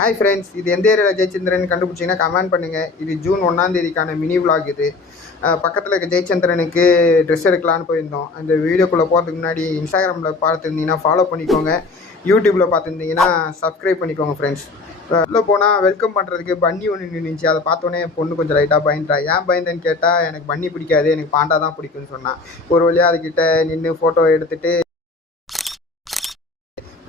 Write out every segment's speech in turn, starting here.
Hi friends, இது எந்த ஏரியாவில் ஜெயச்சந்திரன் கண்டுபிடிச்சிங்கன்னா கமெண்ட் பண்ணுங்கள். இது ஜூன் 1 மினி விலாக். இது பக்கத்தில் இருக்க ஜெயச்சந்திரனுக்கு ட்ரெஸ் எடுக்கலான்னு போயிருந்தோம். அந்த வீடியோக்குள்ளே போகிறதுக்கு முன்னாடி இன்ஸ்டாகிராமில் பார்த்துருந்தீங்கன்னா ஃபாலோ பண்ணிக்கோங்க, யூடியூப்பில் பார்த்துருந்தீங்கன்னா சப்ஸ்கிரைப் பண்ணிக்கோங்க ஃப்ரெண்ட்ஸ். உள்ளே போனால் வெல்கம் பண்ணுறதுக்கு பன்னி ஒன்று நின்றுச்சு. அதை பார்த்தோன்னே பொண்ணு கொஞ்சம் லைட்டாக பயந்துட்டா. ஏன் பயந்தேன்னு கேட்டால், எனக்கு பன்னி பிடிக்காது, எனக்கு பாண்டா தான் பிடிக்குன்னு சொன்னான். ஒரு வழியாக அதுக்கிட்ட நின்று ஃபோட்டோ எடுத்துகிட்டு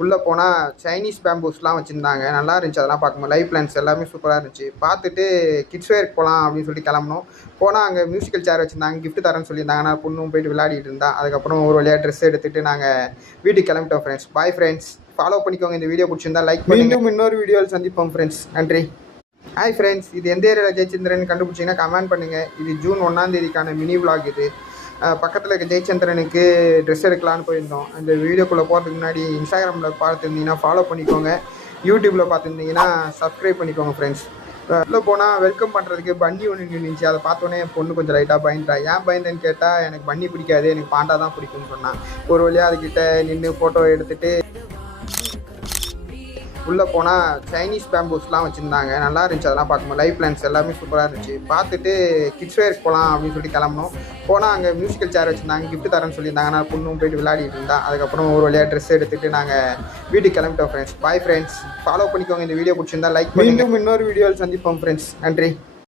உள்ளே போனால் சைனீஸ் பேம்பூஸ்லாம் வச்சுருந்தாங்க. நல்லா இருந்துச்சு அதெல்லாம் பார்க்கும்போது. லைவ் பிளான்ஸ் எல்லாமே சூப்பராக இருந்துச்சு. பார்த்துட்டு கிட்ஸ் வேர்க்கு போகலாம் அப்படின்னு சொல்லிட்டு கிளம்பணும். போனால் அங்கே மியூசிக்கல் சேர் வச்சுருந்தாங்க, கிஃப்ட் தரேன்னு சொல்லியிருந்தாங்க. நான் பொண்ணும் போயிட்டு விளையாடிட்டு இருந்தா. அதுக்கப்புறம் ஒரு வழியாக ட்ரெஸ் எடுத்துகிட்டு நாங்கள் வீட்டுக்கு கிளம்பிட்டோம் ஃப்ரெண்ட்ஸ். பாய் ஃப்ரெண்ட்ஸ், ஃபாலோ பண்ணிக்கோங்க. இந்த வீடியோ பிடிச்சிருந்தா லைக் பண்ணுங்க. இன்னொரு வீடியோவில் சந்திப்போம் ஃப்ரெண்ட்ஸ். நன்றி. ஹாய் ஃப்ரெண்ட்ஸ், இது எந்த ஏரியாவில் ஜெயச்சந்திரன் கண்டுபிடிச்சிங்கன்னா கமெண்ட் பண்ணுங்கள். இது ஜூன் 1 மினி விலாக். இது பக்கத்தில் இருக்க ஜெயச்சந்திரனுக்கு ட்ரெஸ் எடுக்கலான்னு போயிருந்தோம். அந்த வீடியோக்குள்ளே போகிறதுக்கு முன்னாடி இன்ஸ்டாகிராமில் பார்த்துருந்தீங்கன்னா ஃபாலோ பண்ணிக்கோங்க, யூடியூப்பில் பார்த்துருந்தீங்கன்னா சப்ஸ்கிரைப் பண்ணிக்கோங்க ஃப்ரெண்ட்ஸ். உள்ளே போனால் வெல்கம் பண்ணுறதுக்கு பன்னி ஒன்று நின்றுச்சு. அதை பார்த்தோன்னே பொண்ணு கொஞ்சம் லைட்டாக பயந்துட்டா. ஏன் பயந்தேன்னு கேட்டால், எனக்கு பன்னி பிடிக்காது, எனக்கு பாண்டா தான் பிடிக்குன்னு சொன்னான். ஒரு வழியாக அதுக்கிட்ட நின்று ஃபோட்டோ எடுத்துகிட்டு உள்ளே போனால் சைனீஸ் பேம்பூஸ்லாம் வச்சுருந்தாங்க. நல்லா இருந்துச்சு அதெல்லாம் பார்க்கும்போது. லைவ் பிளான்ஸ் எல்லாமே சூப்பராக இருந்துச்சு. பார்த்துட்டு கிட்ஸ் வேர்க்கு போகலாம் அப்படின்னு சொல்லிட்டு கிளம்பணும். போனால் அங்கே மியூசிக்கல் சேர் வச்சுருந்தாங்க, கிஃப்ட் தரேன்னு சொல்லியிருந்தாங்க. நான் பொண்ணும் போயிட்டு விளையாடிட்டு இருந்தா. அதுக்கப்புறம் ஒரு வழியாக ட்ரெஸ் எடுத்துகிட்டு நாங்கள் வீட்டுக்கு கிளம்பிட்டோம் ஃப்ரெண்ட்ஸ். பாய் ஃப்ரெண்ட்ஸ், ஃபாலோ பண்ணிக்கோங்க. இந்த வீடியோ பிடிச்சிருந்தா லைக் பண்ணுங்க. இன்னொரு வீடியோவில் சந்திப்போம் ஃப்ரெண்ட்ஸ். நன்றி.